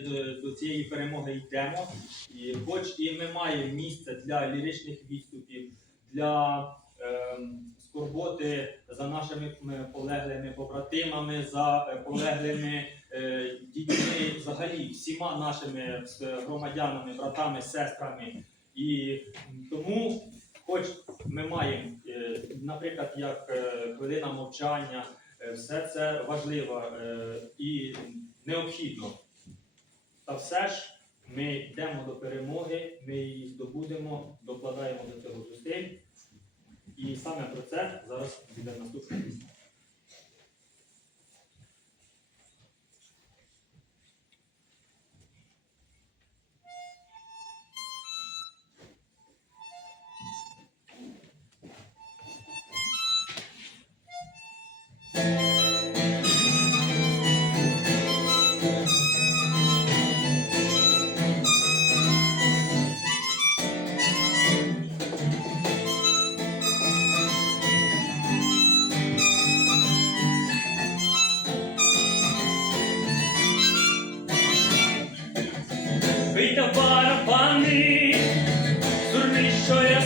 до, до цієї перемоги йдемо. І хоч і ми маємо місце для ліричних відступів, для ем, скорботи за нашими полеглими побратимами, за е, полеглими е, дітьми, взагалі всіма нашими е, громадянами, братами, сестрами. І тому, хоч ми маємо, е, наприклад, як е, хвилина мовчання, е, все це важливо е, і необхідно. Та все ж ми йдемо до перемоги, ми її здобудемо, докладаємо до цього зусиль. І саме про це зараз буде наступна пісня. та барабани, сурний, що я